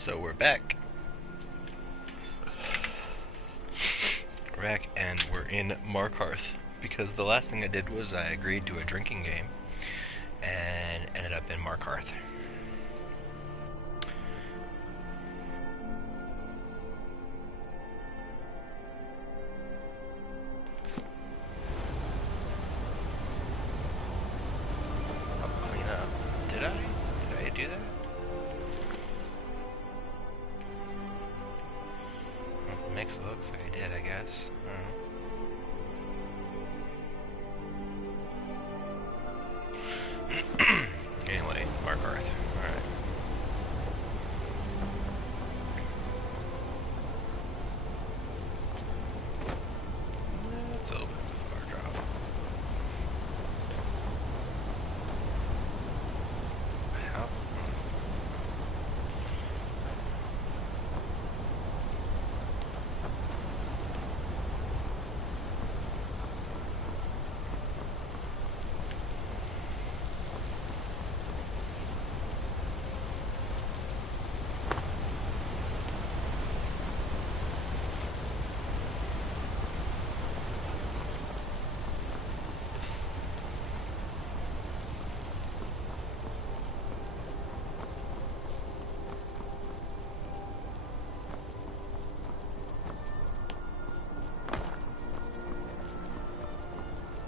So we're back. We're back and we're in Markarth because the last thing I did was I agreed to a drinking game and ended up in Markarth. I'll clean up. Did I do that? Looks like I did, I guess. Anyway, Markarth. Alright. Let's open our drop. How?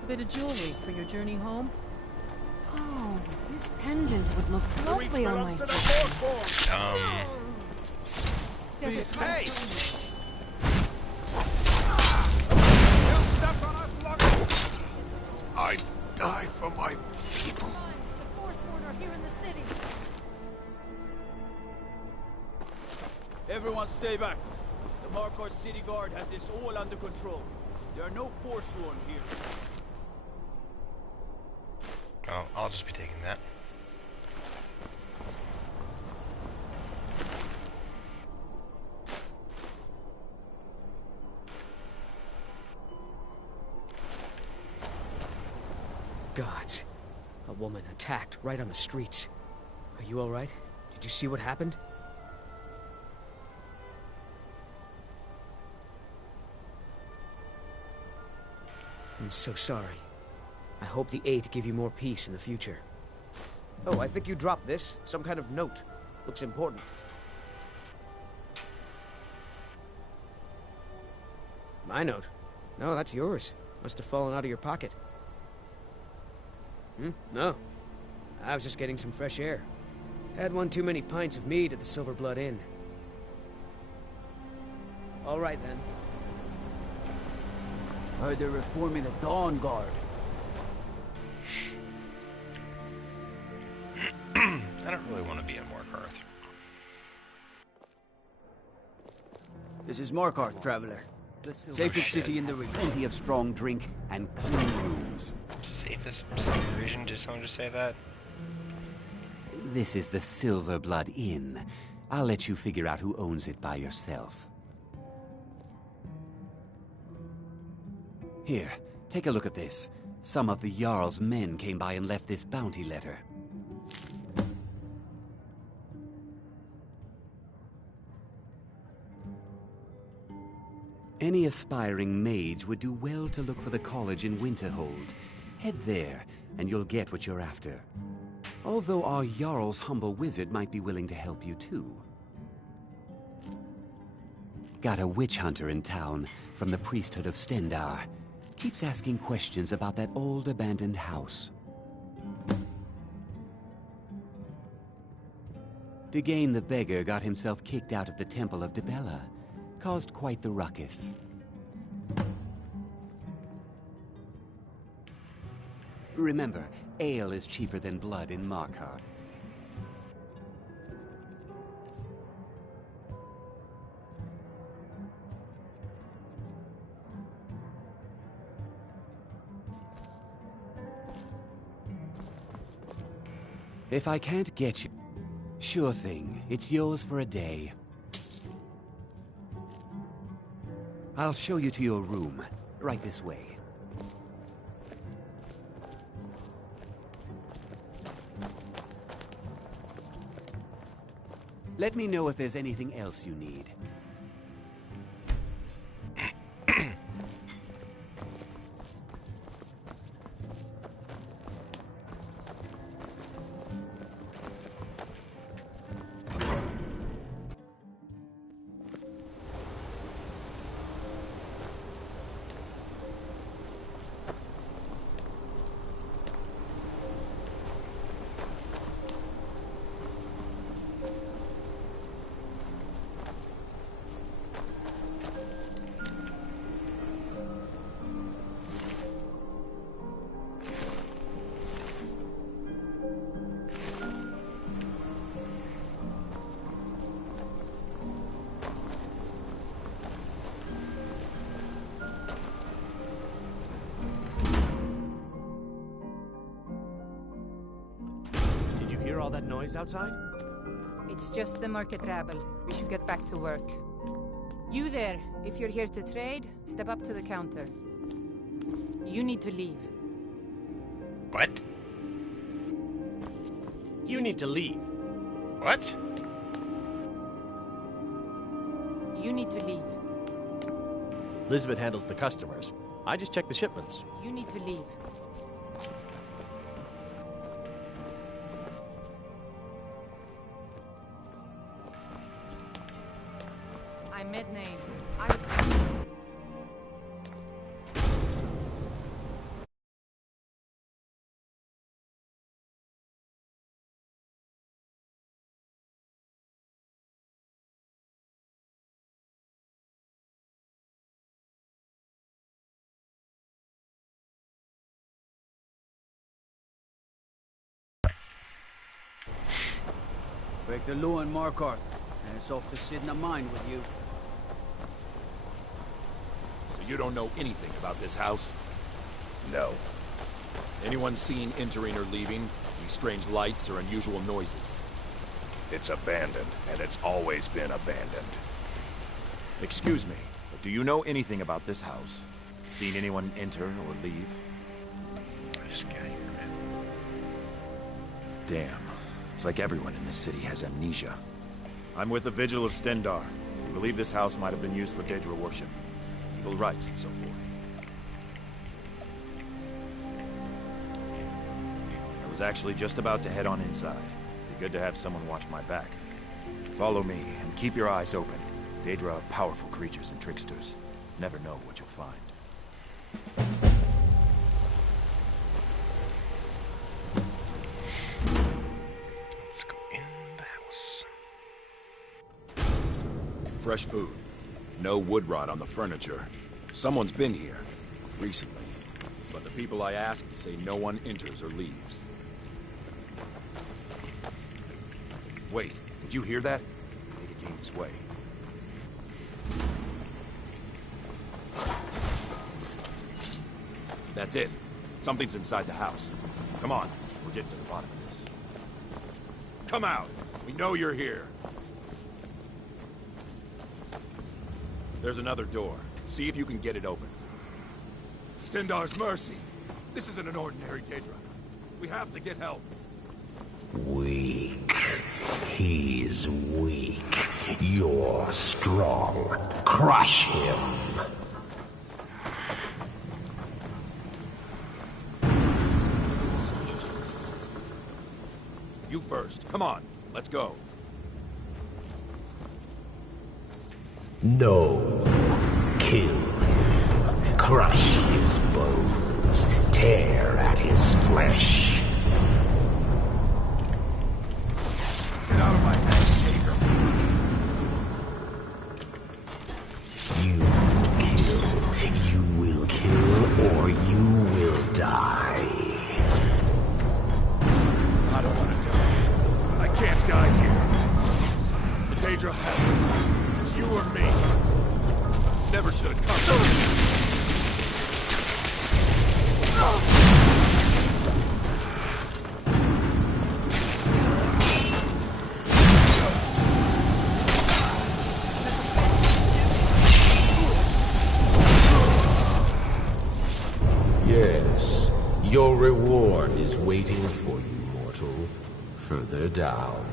A bit of jewelry for your journey home? Oh, this pendant would look lovely on my sister. Hey! I die for my people. The Ps4 are here in the city. Everyone stay back. The Markarth City Guard have this all under control. There are no Ps4 here. Oh, I'll just be taking that. Gods. A woman attacked right on the streets. Are you alright? Did you see what happened? I'm so sorry. I hope the Eight give you more peace in the future. Oh, I think you dropped this. Some kind of note. Looks important. My note? No, that's yours. Must have fallen out of your pocket. No. I was just getting some fresh air. Had one too many pints of mead at the Silver Blood Inn. All right, then. Heard they're reforming the Dawn Guard. I don't really want to be in Markarth. This is Markarth, traveler. The safest city in the region. Plenty of strong drink and clean rooms. Safest region? Did someone just say that? This is the Silver Blood Inn. I'll let you figure out who owns it by yourself. Here, take a look at this. Some of the Jarl's men came by and left this bounty letter. Any aspiring mage would do well to look for the college in Winterhold. Head there, and you'll get what you're after. Although our Jarl's humble wizard might be willing to help you too. Got a witch hunter in town from the priesthood of Stendar. Keeps asking questions about that old abandoned house. Degane the beggar got himself kicked out of the Temple of Dibella. Caused quite the ruckus. Remember, ale is cheaper than blood in Markarth. If I can't get you... Sure thing. It's yours for a day. I'll show you to your room. Right this way. Let me know if there's anything else you need. Hear all that noise outside? It's just the market rabble. We should get back to work. You there, if you're here to trade, step up to the counter. You need to leave. What? You need to leave. What? You need to leave. Elizabeth handles the customers. I just check the shipments. You need to leave. I'm Mednane. Break the law in Markarth, and it's off to sit in a mine with you. So you don't know anything about this house? No. Anyone seen entering or leaving? Any strange lights or unusual noises? It's abandoned, and it's always been abandoned. Excuse me, but do you know anything about this house? Seen anyone enter or leave? I just got here, man. Damn. It's like everyone in this city has amnesia. I'm with the Vigil of Stendar. We believe this house might have been used for Daedra worship, evil rites, and so forth. I was actually just about to head on inside. Be good to have someone watch my back. Follow me, and keep your eyes open. Daedra are powerful creatures and tricksters. Never know what you'll find. Let's go in the house. Fresh food. No wood rot on the furniture. Someone's been here. Recently. But the people I asked say no one enters or leaves. Wait, did you hear that? I think it came this way. That's it. Something's inside the house. Come on, we're getting to the bottom of this. Come out! We know you're here. There's another door. See if you can get it open. Stendar's mercy. This isn't an ordinary Daedra. We have to get help. Weak. He's weak. You're strong. Crush him. You first. Come on. Let's go. No. Kill him. Crush his bones. Tear at his flesh. Get out of my hands, Daedra. You will kill, or you will die. I don't want to die. I can't die here. The Daedra has it. It's you or me. Never should have come. Yes, your reward is waiting for you, mortal. Further down.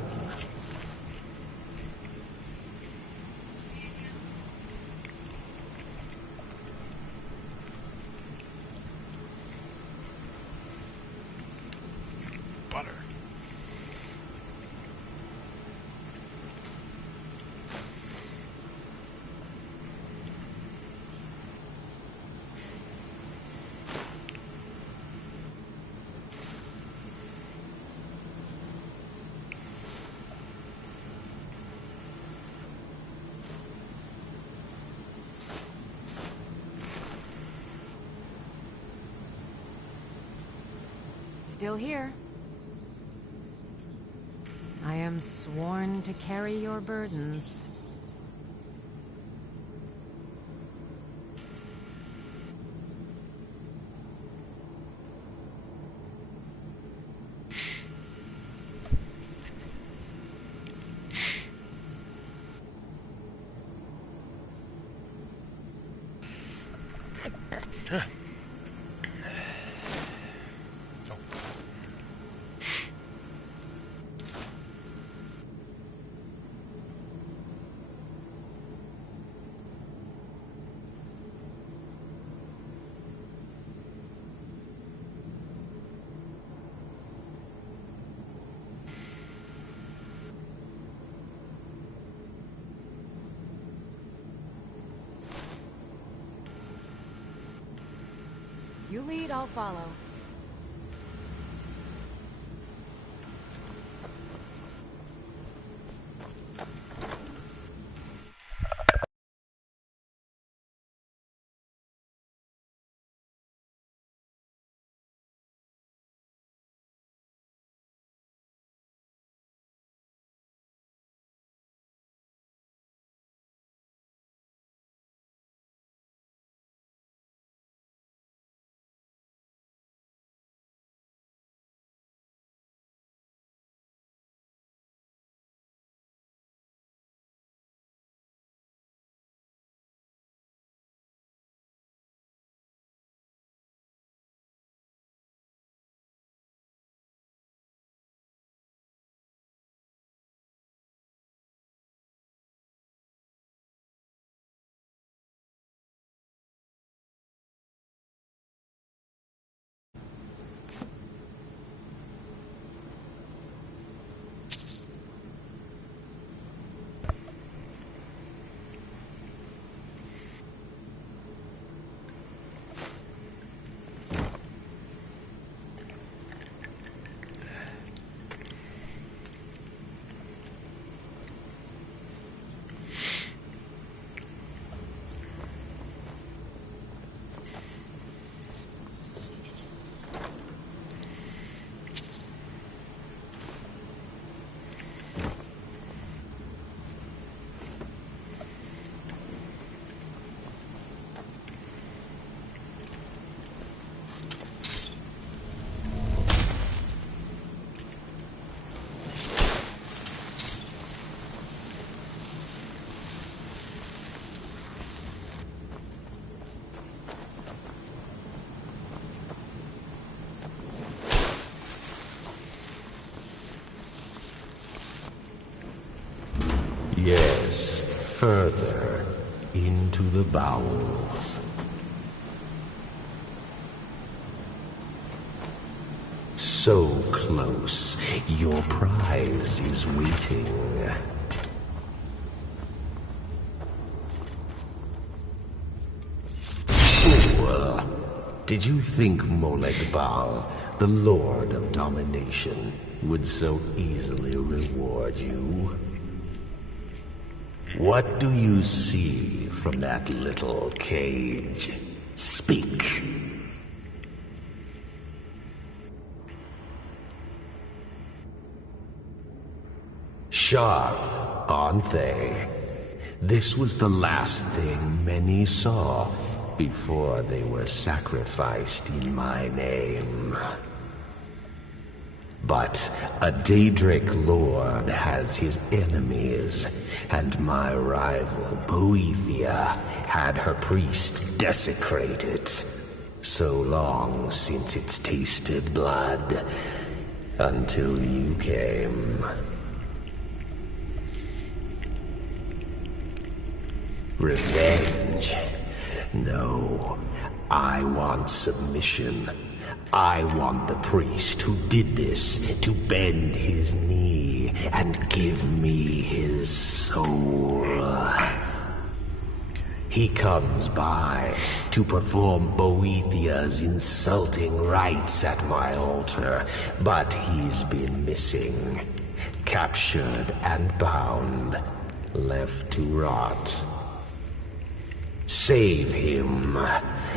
Still here. I am sworn to carry your burdens. Huh. You lead, I'll follow. Yes, further into the bowels. So close, your prize is waiting. Fool! Did you think Moleg Bal, the Lord of Domination, would so easily reward you? What do you see from that little cage? Speak. Sharp, aren't they? This was the last thing many saw before they were sacrificed in my name. But a Daedric lord has his enemies, and my rival Boethia had her priest desecrated. So long since it's tasted blood, until you came. Revenge? No, I want submission. I want the priest who did this to bend his knee and give me his soul. He comes by to perform Boethia's insulting rites at my altar, but he's been missing. Captured and bound, left to rot. Save him.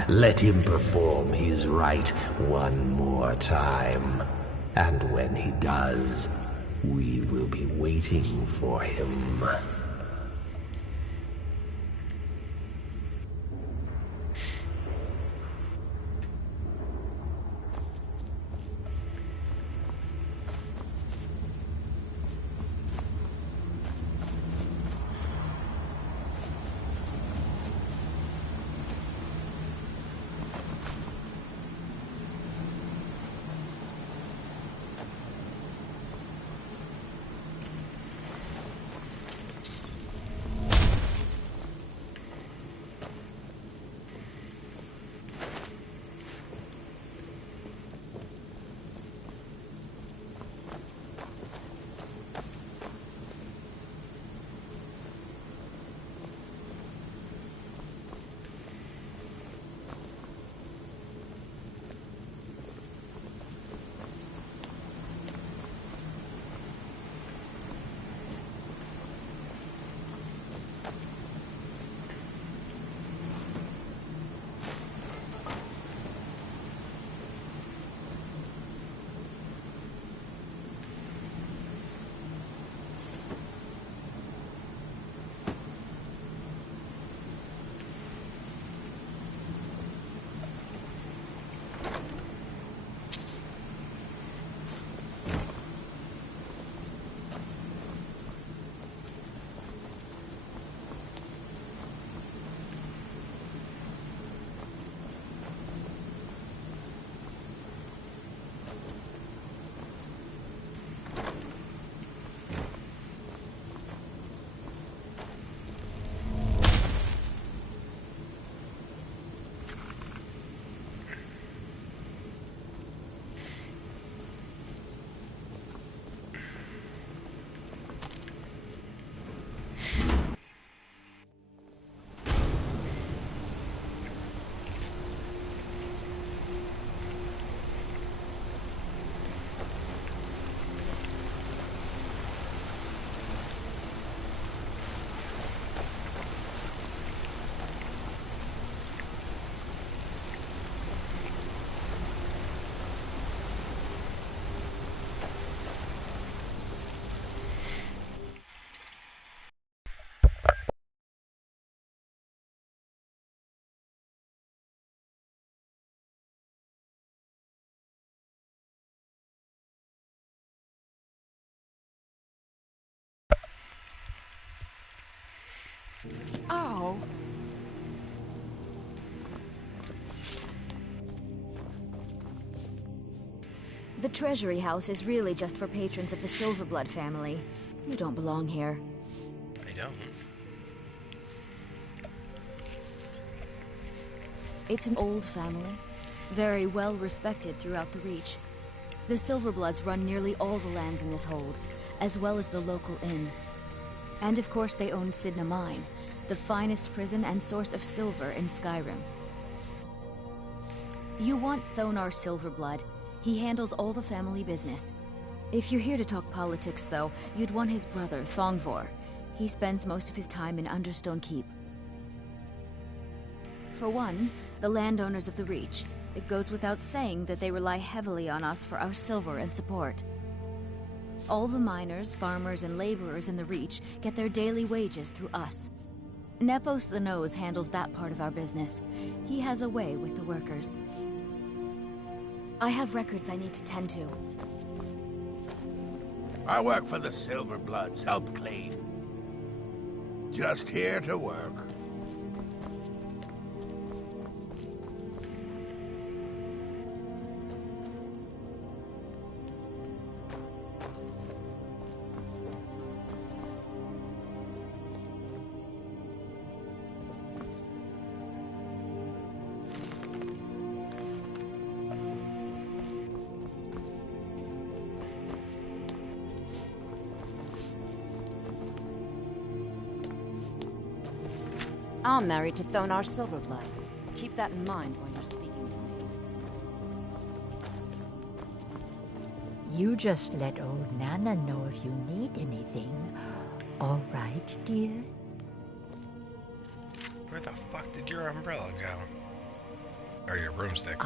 Let him perform his rite one more time. And when he does, we will be waiting for him. Oh. The Treasury House is really just for patrons of the Silverblood family. You don't belong here. I don't. It's an old family, very well respected throughout the Reach. The Silverbloods run nearly all the lands in this hold, as well as the local inn. And of course they own Sidna Mine, the finest prison and source of silver in Skyrim. You want Thonar Silverblood. He handles all the family business. If you're here to talk politics, though, you'd want his brother, Thongvor. He spends most of his time in Understone Keep. For one, the landowners of the Reach. It goes without saying that they rely heavily on us for our silver and support. All the miners, farmers, and laborers in the Reach get their daily wages through us. Nepos the Nose handles that part of our business. He has a way with the workers. I have records I need to tend to. I work for the Silverbloods, help clean. Just here to work. I'm married to Thonar Silverblood. Keep that in mind when you're speaking to me. You just let old Nana know if you need anything. All right, dear? Where the fuck did your umbrella go? Or your broomstick?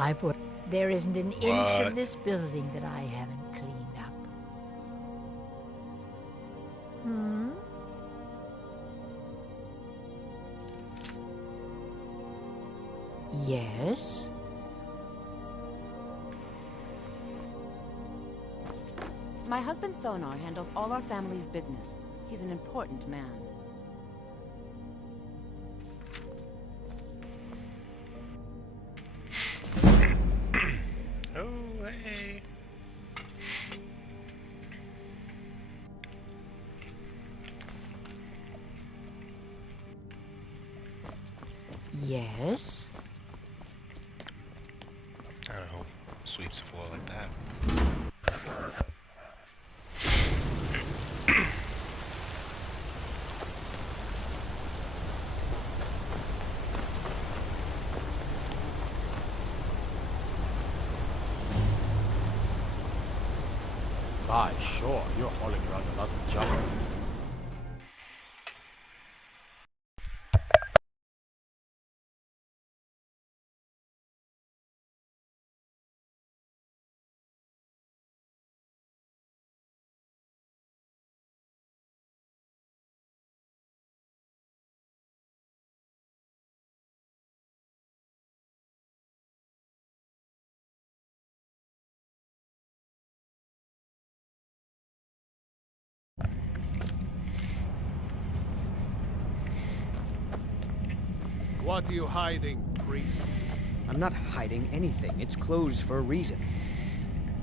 There isn't an What? inch of this building that I haven't cleaned up. Hmm? Yes? My husband Thonar handles all our family's business. He's an important man. Oh, hey. Yes? I don't know. Sweeps the floor like that. By sure, you're hauling around a lot of junk. What are you hiding, priest? I'm not hiding anything. It's closed for a reason.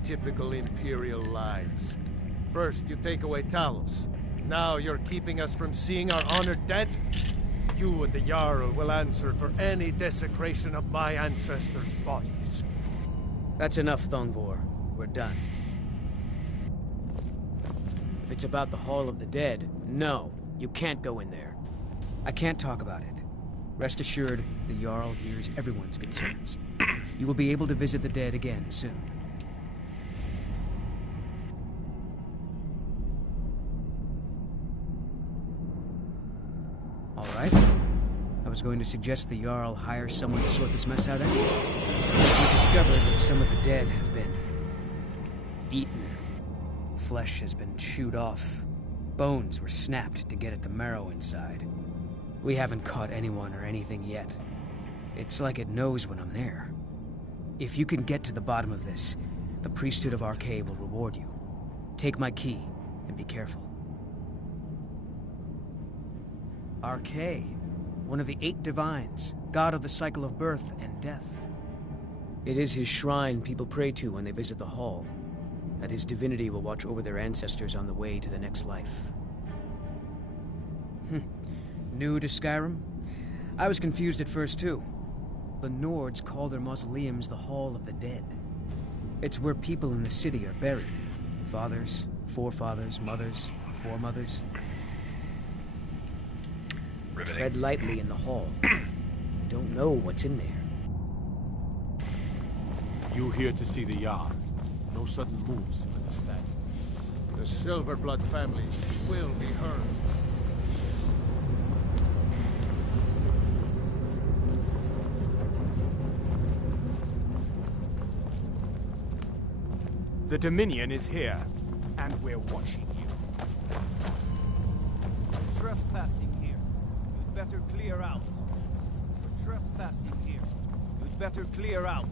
Typical Imperial lies. First, you take away Talos. Now you're keeping us from seeing our honored dead? You and the Jarl will answer for any desecration of my ancestors' bodies. That's enough, Thongvor. We're done. If it's about the Hall of the Dead, no, you can't go in there. I can't talk about it. Rest assured, the Jarl hears everyone's concerns. You will be able to visit the dead again soon. All right. I was going to suggest the Jarl hire someone to sort this mess out anyway. We discovered that some of the dead have been eaten. Flesh has been chewed off. Bones were snapped to get at the marrow inside. We haven't caught anyone or anything yet. It's like it knows when I'm there. If you can get to the bottom of this, the priesthood of Archay will reward you. Take my key, and be careful. Archay, one of the 8 divines, god of the cycle of birth and death. It is his shrine people pray to when they visit the hall, that his divinity will watch over their ancestors on the way to the next life. New to Skyrim? I was confused at first, too. The Nords call their mausoleums the Hall of the Dead. It's where people in the city are buried. Fathers, forefathers, mothers, foremothers. Riveting. Tread lightly in the hall. You don't know what's in there. You here to see the Jarl. No sudden moves, understand? The Silverblood family will be heard. The Dominion is here, and we're watching you. Trespassing here. You'd better clear out. You're trespassing here. You'd better clear out.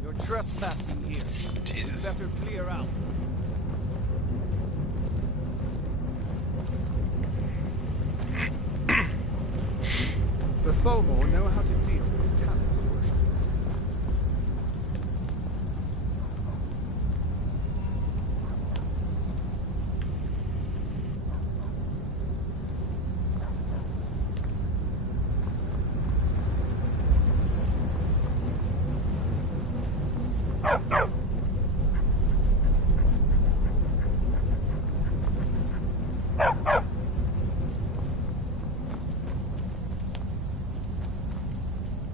You're trespassing here. Jesus. You'd better clear out. The Tholmor know how to deal with Talos worshippers.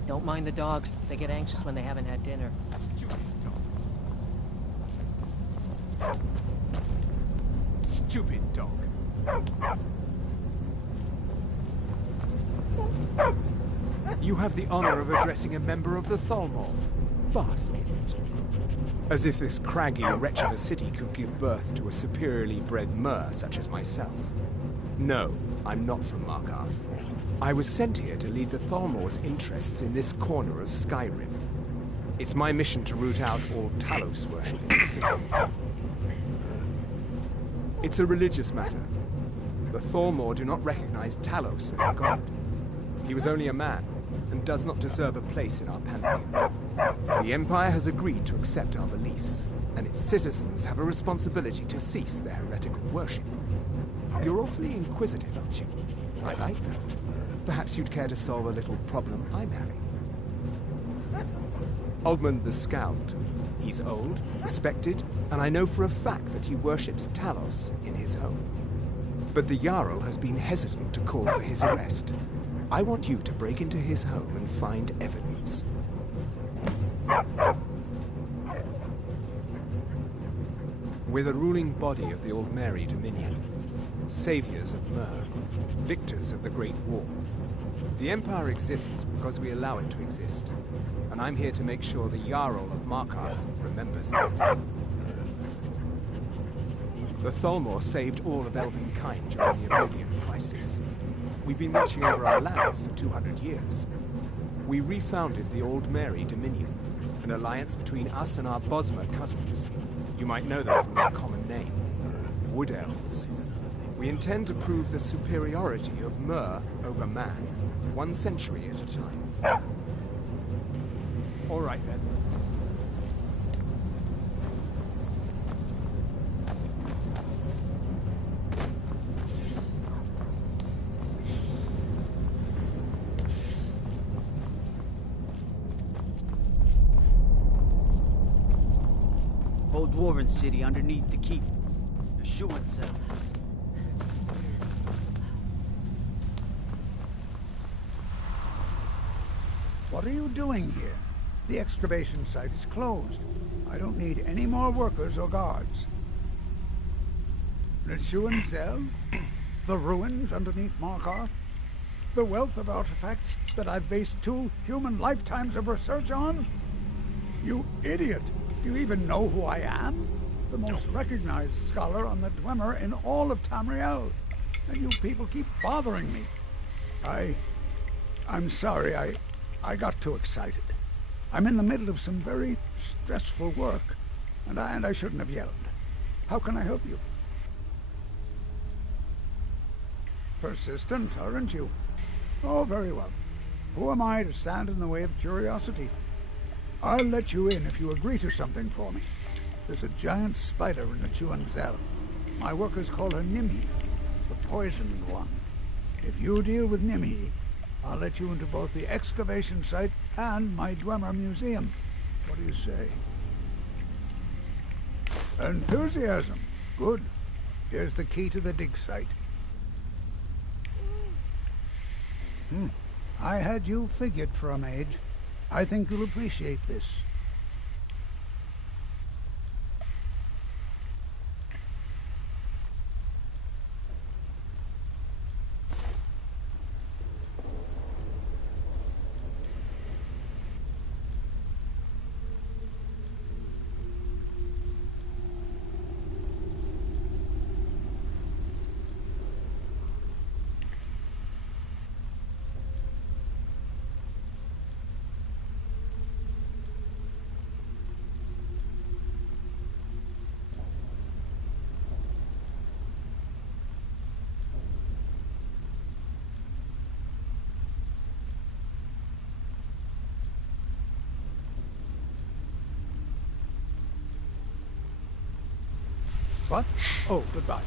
Don't mind the dogs. They get anxious when they haven't had dinner. Stupid dog. You have the honor of addressing a member of the Thalmor. Bask in it. As if this craggy wretch of a city could give birth to a superiorly bred mer such as myself. No, I'm not from Markarth. I was sent here to lead the Thalmor's interests in this corner of Skyrim. It's my mission to root out all Talos worship in this city. It's a religious matter. The Thalmor do not recognize Talos as a god. He was only a man, and does not deserve a place in our pantheon. The Empire has agreed to accept our beliefs, and its citizens have a responsibility to cease their heretical worship. You're awfully inquisitive, aren't you? I like that. Perhaps you'd care to solve a little problem I'm having. Ogmund the Scout. He's old, respected, and I know for a fact that he worships Talos in his home. But the Jarl has been hesitant to call for his arrest. I want you to break into his home and find evidence. We're the ruling body of the Old Mary Dominion, saviors of Mer, victors of the Great War. The Empire exists because we allow it to exist, and I'm here to make sure the Jarl of Markarth remembers that. The Thalmor saved all of Elvenkind during the Oblivion Crisis. We've been watching over our lands for 200 years. We refounded the Old Mary Dominion, an alliance between us and our Bosmer cousins. You might know them from their common name, Wood Elves. We intend to prove the superiority of Mer over man, 1 century at a time. All right then. Old Dwarven city underneath the keep. The Schuenzell. What are you doing here? The excavation site is closed. I don't need any more workers or guards. The Schuenzell? The ruins underneath Markarth? The wealth of artifacts that I've based 2 human lifetimes of research on? You idiot! Do you even know who I am? The most recognized scholar on the Dwemer in all of Tamriel. And you people keep bothering me. I'm sorry, I got too excited. I'm in the middle of some very stressful work, and I shouldn't have yelled. How can I help you? Persistent, aren't you? Oh, very well. Who am I to stand in the way of curiosity? I'll let you in if you agree to something for me. There's a giant spider in the Schuenzell. My workers call her Nimhi, the poisoned one. If you deal with Nimhi, I'll let you into both the excavation site and my Dwemer museum. What do you say? Enthusiasm. Good. Here's the key to the dig site. I had you figured for a mage. I think you'll appreciate this. What? Oh, goodbye.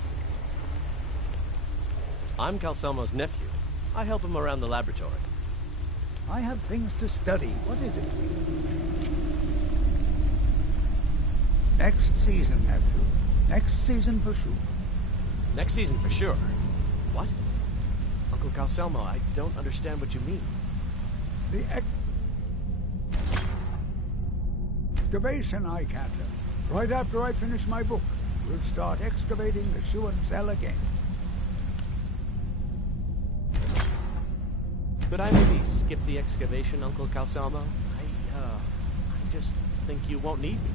I'm Calcelmo's nephew. I help him around the laboratory. I have things to study. What is it? Next season, nephew. Next season for sure. Next season for sure. What? Uncle Calcelmo, I don't understand what you mean. The excavation I can't. Right after I finish my book, we'll start excavating the Schuenzell again. Could I maybe skip the excavation, Uncle Calcelmo? I just think you won't need me.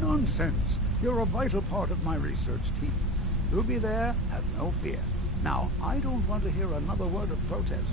Nonsense. You're a vital part of my research team. You'll be there, have no fear. Now, I don't want to hear another word of protest.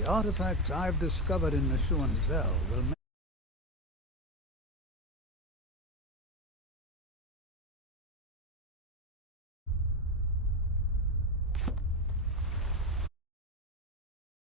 The artifacts I've discovered in Neshuan Zell will